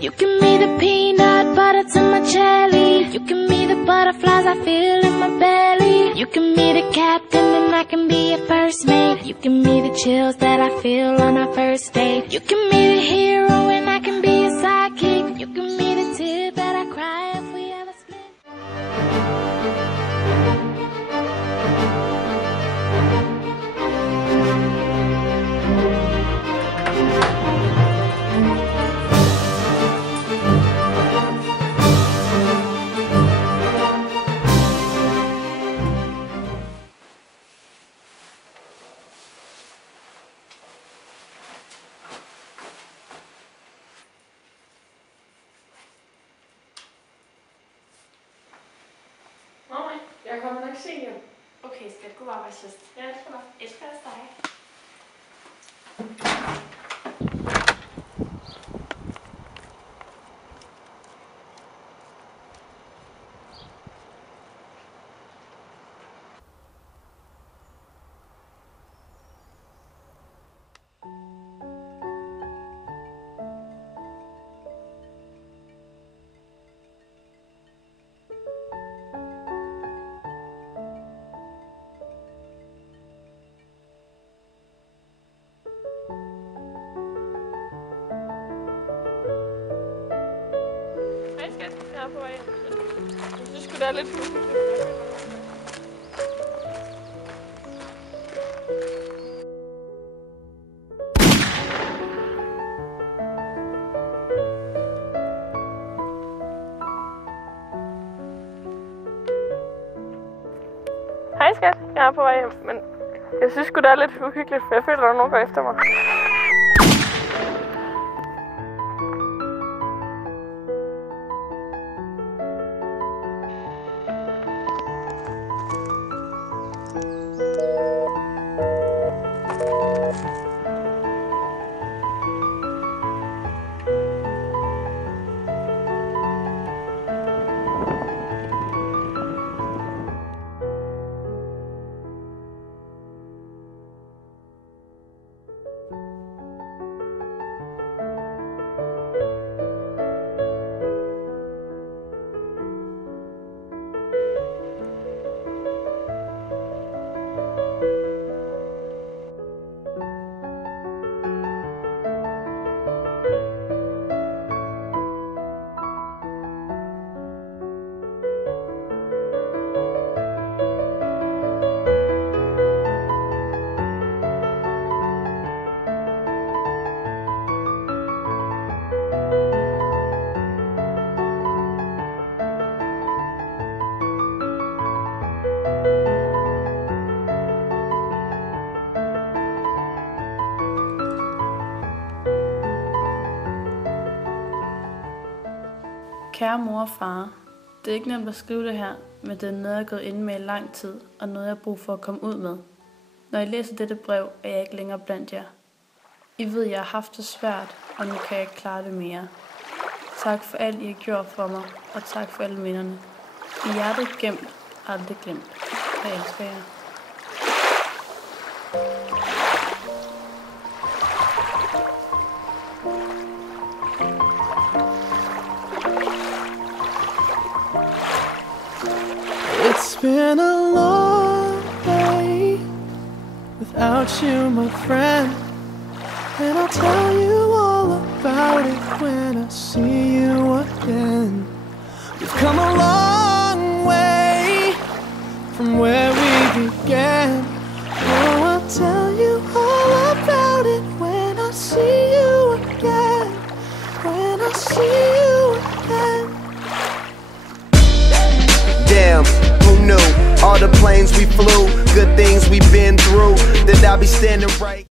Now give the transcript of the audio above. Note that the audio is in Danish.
You give me the peanut butter to my jelly. You give me the butterflies I feel in my belly. You give me the captain and I can be your first mate. You give me the chills that I feel on our first date. You give me the hero and I can be your sidekick. You give me the tear that I cry if we ever split. Mamma, jeg kommer nok sent hjem. Okay, skat. God arbejdsløst. Ja, det skal nok. Elsker også dig. Hej skat, jeg er på vej hjem. Jeg synes sgu, det er lidt hyggeligt. Hej skat, jeg er på vej hjem, men jeg synes sgu, det er lidt uhyggeligt, for jeg føler, at der er nogen, der går efter mig. Kære mor og far, det er ikke nemt at skrive det her, men det er noget, jeg er gået inde med i lang tid, og noget, jeg har brug for at komme ud med. Når I læser dette brev, er jeg ikke længere blandt jer. I ved, jeg har haft det svært, og nu kan jeg ikke klare det mere. Tak for alt, I har gjort for mig, og tak for alle minderne. I hjertet gemt, aldrig glemt. Jeg elsker jer. It's been a long day without you, my friend, and I'll tell you all about it when I see you again. We've come a long way from where we began. Oh, I'll tell you all about it when I see you again. When I see you again. Damn, who knew? All the planes we flew, good things we've been through, that I'll be standing right